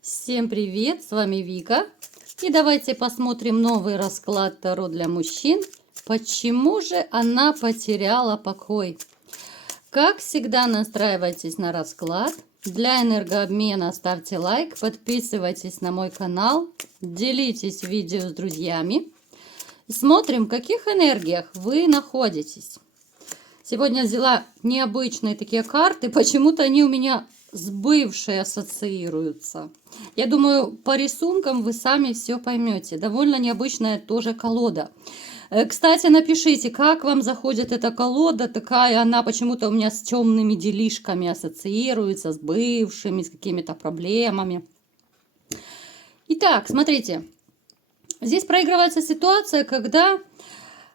Всем привет, с вами Вика. И давайте посмотрим новый расклад Таро для мужчин. Почему же она потеряла покой? Как всегда, настраивайтесь на расклад. Для энергообмена ставьте лайк, подписывайтесь на мой канал, делитесь видео с друзьями. Смотрим, в каких энергиях вы находитесь. Сегодня взяла необычные такие карты. Почему-то они у меня с бывшей ассоциируются. Я думаю, по рисункам вы сами все поймете. Довольно необычная тоже колода. Кстати, напишите, как вам заходит эта колода. Такая она почему-то у меня с темными делишками ассоциируется, с бывшими, с какими-то проблемами. Итак, смотрите. Здесь проигрывается ситуация, когда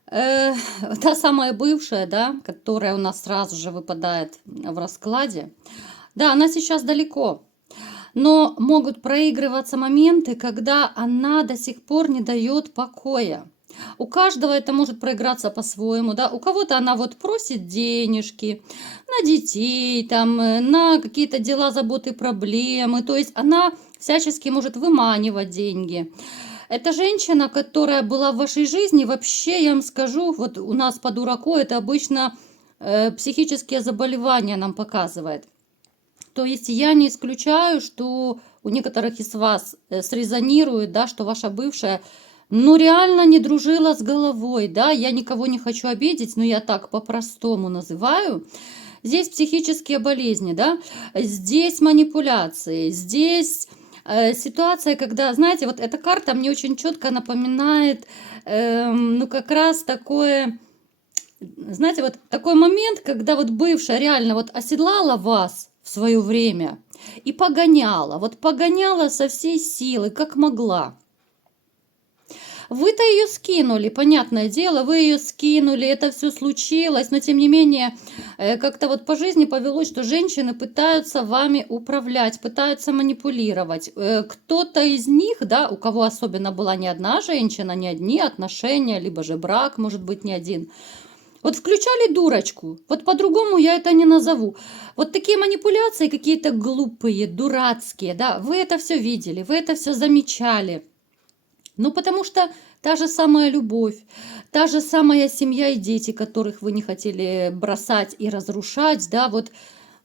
та самая бывшая, да, которая у нас сразу же выпадает в раскладе, да, она сейчас далеко. Но могут проигрываться моменты, когда она до сих пор не дает покоя. У каждого это может проиграться по-своему, да. У кого-то она вот просит денежки на детей, там, на какие-то дела, заботы, проблемы. То есть она всячески может выманивать деньги. Это женщина, которая была в вашей жизни, вообще, я вам скажу, вот у нас по дураку это обычно психические заболевания нам показывает. То есть я не исключаю, что у некоторых из вас срезонирует, да, что ваша бывшая, ну, реально не дружила с головой, да, я никого не хочу обидеть, но я так по-простому называю. Здесь психические болезни, да, здесь манипуляции, здесь ситуация, когда, знаете, вот эта карта мне очень четко напоминает, ну, как раз такое, знаете, вот такой момент, когда вот бывшая реально вот оседлала вас в свое время и погоняла, вот погоняла со всей силы, как могла. Вы-то ее скинули, понятное дело, вы ее скинули, это все случилось, но тем не менее, как-то вот по жизни повелось, что женщины пытаются вами управлять, пытаются манипулировать. Кто-то из них, да, у кого особенно была не одна женщина, не одни отношения, либо же брак, может быть, не один, вот включали дурочку, вот по-другому я это не назову. Вот такие манипуляции какие-то глупые, дурацкие, да, вы это все видели, вы это все замечали. Ну, потому что та же самая любовь, та же самая семья и дети, которых вы не хотели бросать и разрушать, да, вот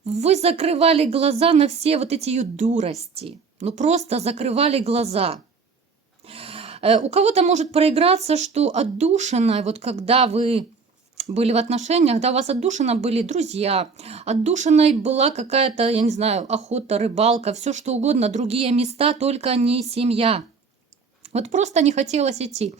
вы закрывали глаза на все вот эти ее дурости. Ну, просто закрывали глаза. У кого-то может проиграться, что отдушина, вот когда вы были в отношениях, да, у вас отдушина были друзья, отдушиной была какая-то, я не знаю, охота, рыбалка, все что угодно, другие места, только не семья. Вот просто не хотелось идти.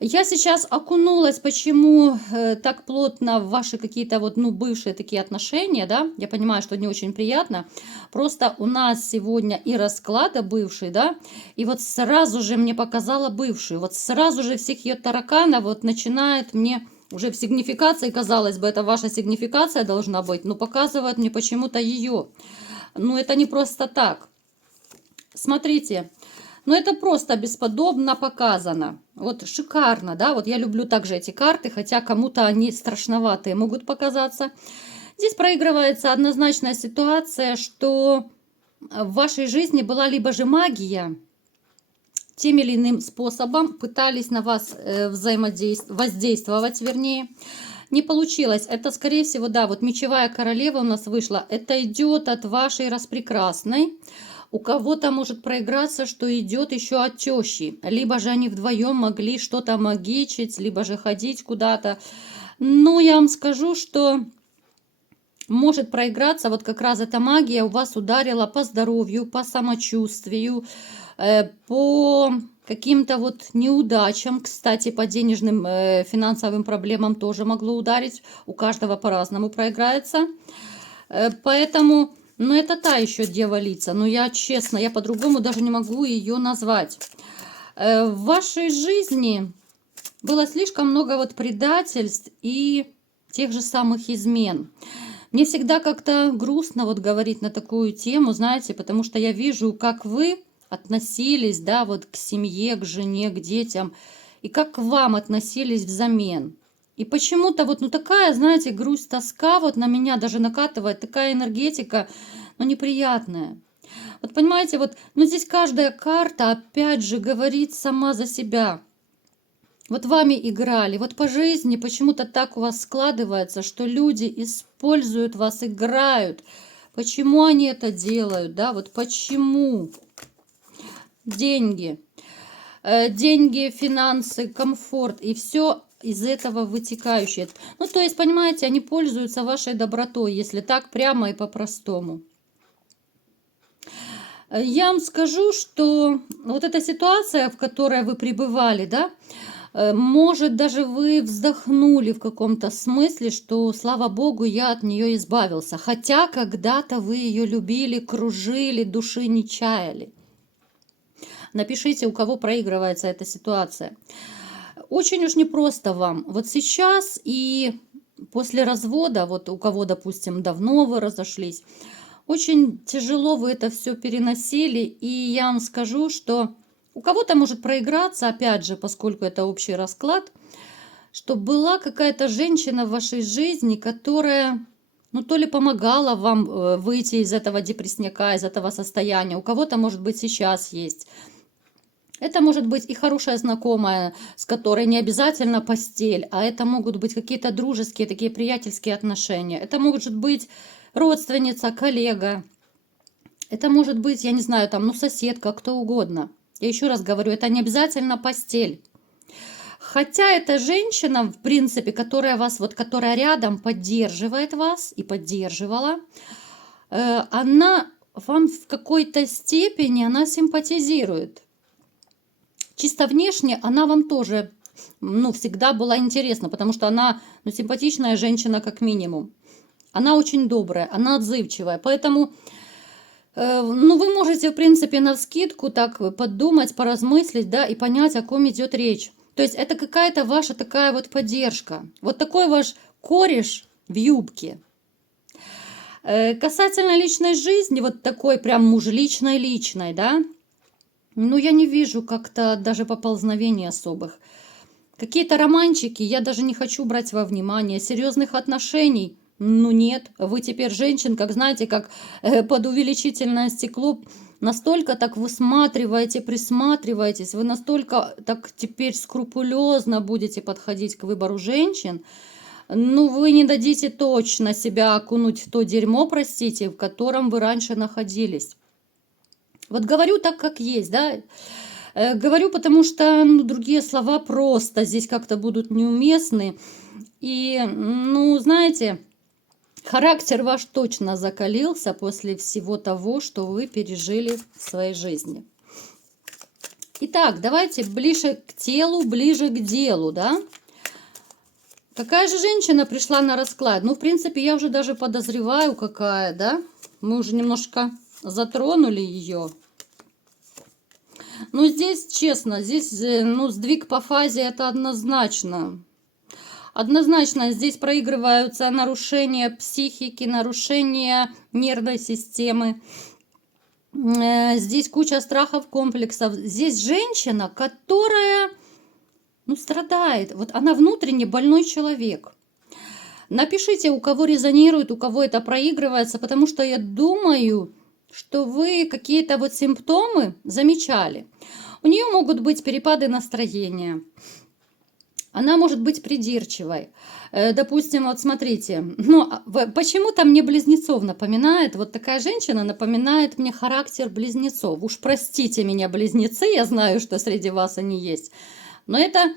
Я сейчас окунулась, почему так плотно в ваши какие-то вот, ну, бывшие такие отношения, да, я понимаю, что не очень приятно, просто у нас сегодня и расклада бывший, да, и вот сразу же мне показала бывшую, вот сразу же всех ее тараканов вот начинает мне уже в сигнификации, казалось бы, это ваша сигнификация должна быть, но показывает мне почему-то ее. Ну, это не просто так. Смотрите. Но это просто бесподобно показано. Вот шикарно, да? Вот я люблю также эти карты, хотя кому-то они страшноватые могут показаться. Здесь проигрывается однозначная ситуация, что в вашей жизни была либо же магия, тем или иным способом пытались на вас воздействовать, вернее. Не получилось. Это, скорее всего, да, вот мечевая королева у нас вышла. Это идет от вашей распрекрасной. У кого-то может проиграться, что идет еще от тещи. Либо же они вдвоем могли что-то магичить, либо же ходить куда-то. Но я вам скажу, что может проиграться, вот как раз эта магия у вас ударила по здоровью, по самочувствию, по каким-то вот неудачам, кстати, по денежным финансовым проблемам тоже могло ударить. У каждого по-разному проиграется. Поэтому... Но это та еще дьяволица. Но я честно, я по-другому даже не могу ее назвать. В вашей жизни было слишком много вот предательств и тех же самых измен. Мне всегда как-то грустно вот говорить на такую тему, знаете, потому что я вижу, как вы относились, да, вот к семье, к жене, к детям, и как к вам относились взамен. И почему-то вот, ну, такая, знаете, грусть, тоска вот на меня даже накатывает, такая энергетика, ну, неприятная. Вот понимаете, вот, ну здесь каждая карта, опять же, говорит сама за себя. Вот вами играли, вот по жизни почему-то так у вас складывается, что люди используют вас, играют. Почему они это делают, да, вот почему? Деньги, деньги, финансы, комфорт и все из этого вытекающее. Ну, то есть, понимаете, они пользуются вашей добротой, если так прямо и по-простому. Я вам скажу, что вот эта ситуация, в которой вы пребывали, да, может, даже вы вздохнули в каком-то смысле, что, слава богу, я от нее избавился. Хотя когда-то вы ее любили, кружили, души не чаяли. Напишите, у кого проигрывается эта ситуация. Очень уж непросто вам. Вот сейчас и после развода, вот у кого, допустим, давно вы разошлись, очень тяжело вы это все переносили. И я вам скажу, что у кого-то может проиграться, опять же, поскольку это общий расклад, что была какая-то женщина в вашей жизни, которая, ну, то ли помогала вам выйти из этого депрессняка, из этого состояния. У кого-то, может быть, сейчас есть. Это может быть и хорошая знакомая, с которой не обязательно постель, а это могут быть какие-то дружеские, такие приятельские отношения. Это может быть родственница, коллега. Это может быть, я не знаю, там, ну, соседка, кто угодно. Я еще раз говорю, это не обязательно постель. Хотя эта женщина, в принципе, которая вас, вот, которая рядом поддерживает вас и поддерживала, она вам в какой-то степени, она симпатизирует. Чисто внешне она вам тоже, ну, всегда была интересна, потому что она, ну, симпатичная женщина как минимум. Она очень добрая, она отзывчивая, поэтому, ну, вы можете, в принципе, навскидку так подумать, поразмыслить, да, и понять, о ком идет речь. То есть это какая-то ваша такая вот поддержка. Вот такой ваш кореш в юбке. Касательно личной жизни, вот такой прям муж личной, да, ну, я не вижу как-то даже поползновений особых. Какие-то романчики я даже не хочу брать во внимание. Серьезных отношений, ну нет. Вы теперь женщин, как знаете, как под увеличительное стекло, настолько так высматриваете, присматриваетесь, вы настолько так теперь скрупулезно будете подходить к выбору женщин, ну вы не дадите точно себя окунуть в то дерьмо, простите, в котором вы раньше находились. Вот говорю так, как есть, да. Говорю, потому что, ну, другие слова просто здесь как-то будут неуместны. И, ну, знаете, характер ваш точно закалился после всего того, что вы пережили в своей жизни. Итак, давайте ближе к телу, ближе к делу, да. Какая же женщина пришла на расклад? Ну, в принципе, я уже даже подозреваю, какая, да. Мы уже немножко затронули ее. Ну, здесь, честно, здесь, ну, сдвиг по фазе это однозначно. Однозначно здесь проигрываются нарушения психики, нарушения нервной системы. Здесь куча страхов, комплексов. Здесь женщина, которая, ну, страдает. Вот она внутренне больной человек. Напишите, у кого резонирует, у кого это проигрывается, потому что я думаю, что вы какие-то вот симптомы замечали. У нее могут быть перепады настроения. Она может быть придирчивой. Допустим, вот смотрите, ну, почему-то мне близнецов напоминает, вот такая женщина напоминает мне характер близнецов. Уж простите меня, близнецы, я знаю, что среди вас они есть. Но это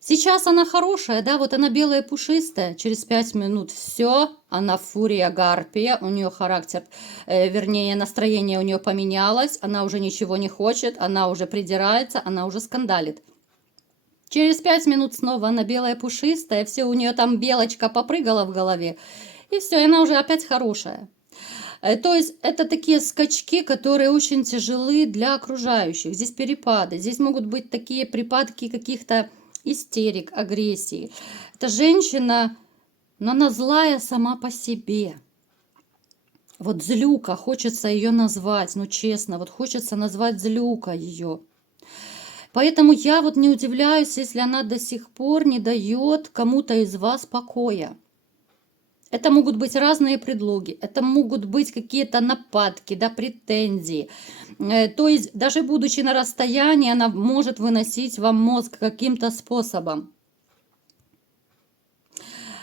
сейчас она хорошая, да, вот она белая пушистая, через 5 минут все, она фурия, гарпия, у нее характер, вернее, настроение у нее поменялось, она уже ничего не хочет, она уже придирается, она уже скандалит. Через 5 минут снова она белая пушистая, все у нее там белочка попрыгала в голове, и все, она уже опять хорошая. То есть это такие скачки, которые очень тяжелы для окружающих. Здесь перепады, здесь могут быть такие припадки каких-то истерик, агрессии. Эта женщина, но она злая сама по себе. Вот злюка, хочется ее назвать, ну честно, вот хочется назвать злюка ее. Поэтому я вот не удивляюсь, если она до сих пор не дает кому-то из вас покоя. Это могут быть разные предлоги, это могут быть какие-то нападки, да, претензии. То есть даже будучи на расстоянии, она может выносить вам мозг каким-то способом.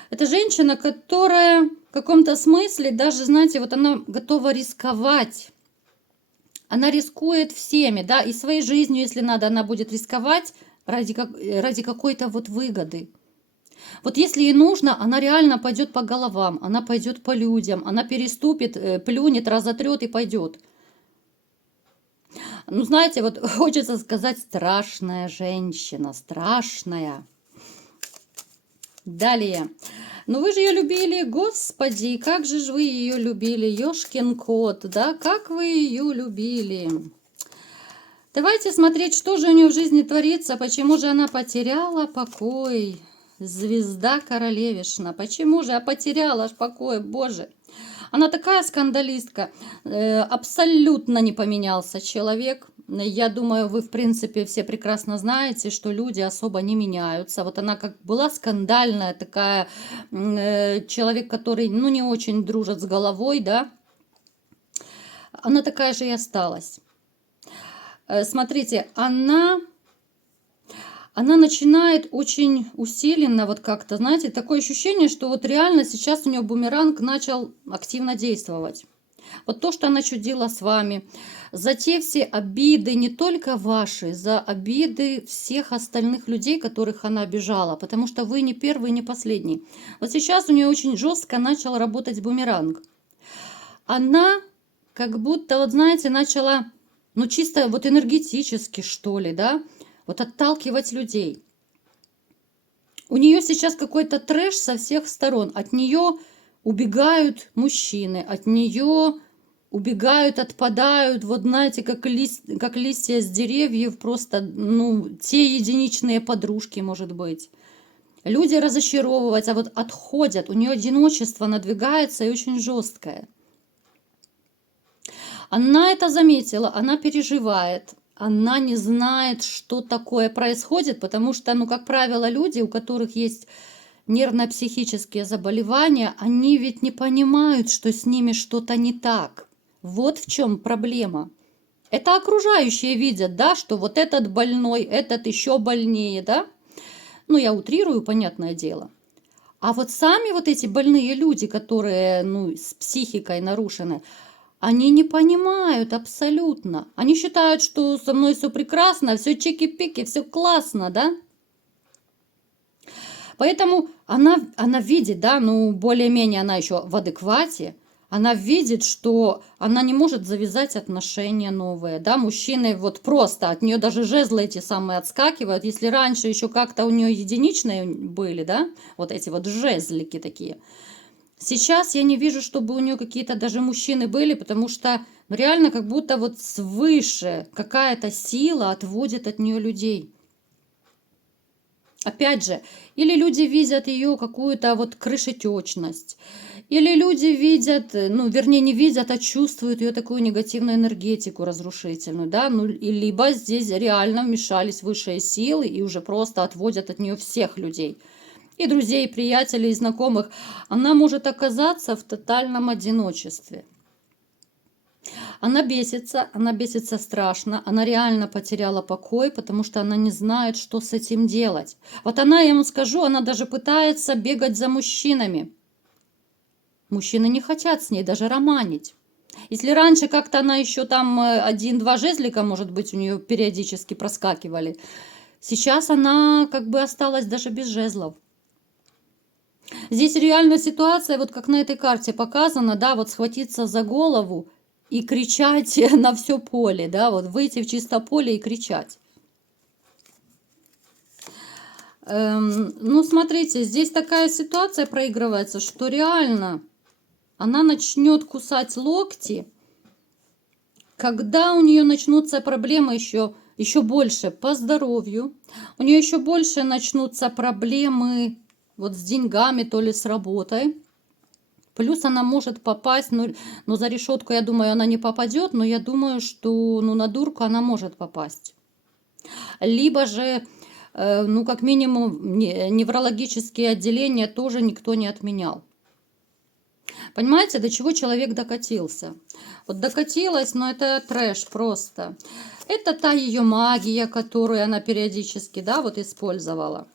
Это женщина, которая в каком-то смысле даже, знаете, вот она готова рисковать. Она рискует всеми, да, и своей жизнью, если надо, она будет рисковать ради какой-то вот выгоды. Вот если ей нужно, она реально пойдет по головам, она пойдет по людям, она переступит, плюнет, разотрет и пойдет. Ну, знаете, вот хочется сказать, страшная женщина, страшная. Далее. Ну вы же ее любили, господи, как же ж вы ее любили, ёшкин кот, да, как вы ее любили. Давайте смотреть, что же у нее в жизни творится, почему же она потеряла покой. Звезда королевишна, почему же я потеряла покой, боже. Она такая скандалистка, абсолютно не поменялся человек. Я думаю, вы, в принципе, все прекрасно знаете, что люди особо не меняются. Вот она как была скандальная такая, человек, который, ну, не очень дружит с головой, да, она такая же и осталась. Смотрите, она начинает очень усиленно, вот как-то, знаете, такое ощущение, что вот реально сейчас у нее бумеранг начал активно действовать. Вот то, что она чудила с вами, за те все обиды, не только ваши, за обиды всех остальных людей, которых она обижала, потому что вы не первый, не последний. Вот сейчас у нее очень жестко начал работать бумеранг. Она как будто, вот знаете, начала, ну чисто вот энергетически, что ли, да, вот отталкивать людей. У нее сейчас какой-то трэш со всех сторон. От нее убегают мужчины, от нее убегают, отпадают, вот знаете, как листья с деревьев, просто, ну, те единичные подружки, может быть. Люди разочаровываются, а вот отходят, у нее одиночество надвигается и очень жесткое. Она это заметила, она переживает, она не знает, что такое происходит, потому что, ну, как правило, люди, у которых есть нервно-психические заболевания, они ведь не понимают, что с ними что-то не так. Вот в чем проблема. Это окружающие видят, да, что вот этот больной, этот еще больнее, да. Ну, я утрирую, понятное дело. А вот сами вот эти больные люди, которые, ну, с психикой нарушены, они не понимают абсолютно. Они считают, что со мной все прекрасно, все чики-пики, все классно, да? Поэтому она видит, да, ну, более-менее она еще в адеквате, она видит, что она не может завязать отношения новые, да, мужчины вот просто, от нее даже жезлы эти самые отскакивают, если раньше еще как-то у нее единичные были, да, вот эти вот жезлики такие, сейчас я не вижу, чтобы у нее какие-то даже мужчины были, потому что ну, реально как будто вот свыше какая-то сила отводит от нее людей. Опять же, или люди видят ее какую-то вот крышетечность, или люди видят, ну, вернее, не видят, а чувствуют ее такую негативную энергетику разрушительную, да, ну, и либо здесь реально вмешались высшие силы и уже просто отводят от нее всех людей, и друзей, и приятелей, и знакомых. Она может оказаться в тотальном одиночестве. Она бесится страшно, она реально потеряла покой, потому что она не знает, что с этим делать. Вот она, я ему скажу, она даже пытается бегать за мужчинами. Мужчины не хотят с ней даже романить. Если раньше как-то она еще там один-два жезлика, может быть, у нее периодически проскакивали, сейчас она как бы осталась даже без жезлов. Здесь реально ситуация, вот как на этой карте показано, да, вот схватиться за голову и кричать на все поле, да, вот выйти в чисто поле и кричать. Ну, смотрите, здесь такая ситуация проигрывается, что реально она начнет кусать локти, когда у нее начнутся проблемы еще больше по здоровью, у нее еще больше начнутся проблемы вот с деньгами, то ли с работой. Плюс она может попасть, но за решетку, я думаю, она не попадет, но я думаю, что ну, на дурку она может попасть. Либо же, ну, как минимум, неврологические отделения тоже никто не отменял. Понимаете, до чего человек докатился? Вот докатилась, но это трэш просто. Это та ее магия, которую она периодически, да, вот использовала.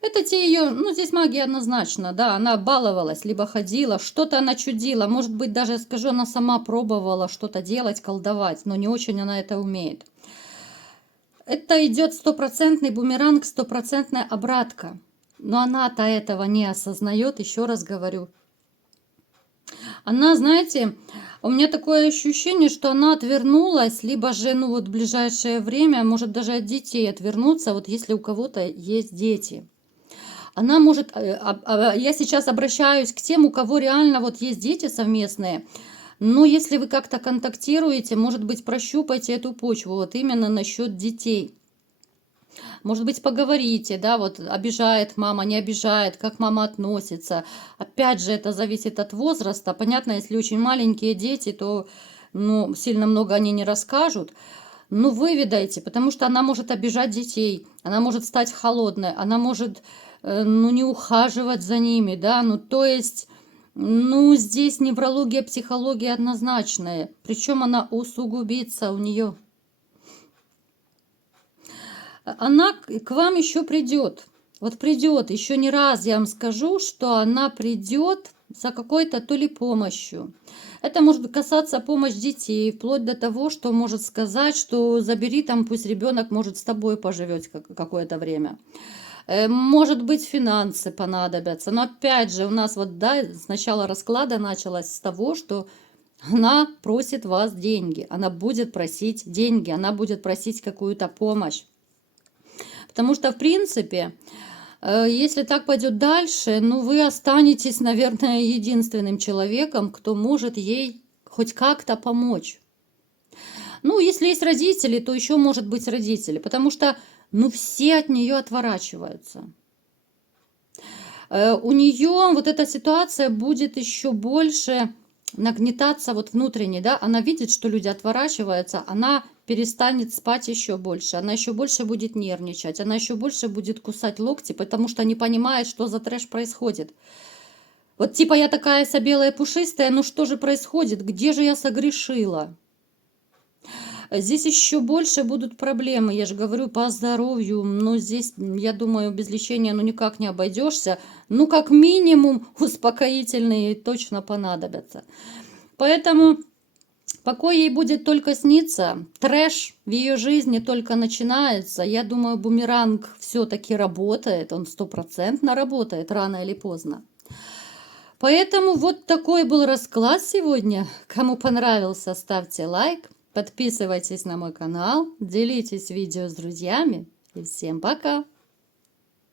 Это те ее, ну, здесь магия однозначно, да, она баловалась, либо ходила, что-то она чудила, может быть, даже, скажу, она сама пробовала что-то делать, колдовать, но не очень она это умеет. Это идет стопроцентный бумеранг, стопроцентная обратка, но она-то этого не осознает, еще раз говорю. Она, знаете, у меня такое ощущение, что она отвернулась, либо же, ну, вот в ближайшее время, может даже от детей отвернуться, вот если у кого-то есть дети. Она может, я сейчас обращаюсь к тем, у кого реально вот есть дети совместные, но если вы как-то контактируете, может быть, прощупайте эту почву, вот именно насчет детей. Может быть, поговорите, да, вот обижает мама, не обижает, как мама относится. Опять же, это зависит от возраста. Понятно, если очень маленькие дети, то, ну, сильно много они не расскажут. Ну, выведайте, потому что она может обижать детей, она может стать холодной, она может, ну, не ухаживать за ними, да, ну, то есть, ну, здесь неврология, психология однозначная, причем она усугубится у нее. Она к вам еще придет, вот придет, еще не раз я вам скажу, что она придет за какой-то то ли помощью. Это может касаться помощи детей, вплоть до того, что может сказать, что забери там, пусть ребенок может с тобой поживет какое-то время. Может быть, финансы понадобятся. Но опять же, у нас вот, да, с начала расклада началось с того, что она просит вас деньги. Она будет просить деньги, она будет просить какую-то помощь. Потому что, в принципе, если так пойдет дальше, ну, вы останетесь, наверное, единственным человеком, кто может ей хоть как-то помочь. Ну, если есть родители, то еще может быть родители, потому что, ну, все от нее отворачиваются. У нее вот эта ситуация будет еще больше нагнетаться вот внутренне, да, она видит, что люди отворачиваются, она перестанет спать еще больше, она еще больше будет нервничать, она еще больше будет кусать локти, потому что не понимает, что за трэш происходит. Вот типа я такая вся белая пушистая, ну что же происходит, где же я согрешила? Здесь еще больше будут проблемы, я же говорю, по здоровью, но здесь, я думаю, без лечения ну никак не обойдешься. Ну, как минимум, успокоительные точно понадобятся. Поэтому покой ей будет только сниться, трэш в ее жизни только начинается. Я думаю, бумеранг все-таки работает, он стопроцентно работает, рано или поздно. Поэтому вот такой был расклад сегодня. Кому понравился, ставьте лайк. Подписывайтесь на мой канал, делитесь видео с друзьями. И всем пока!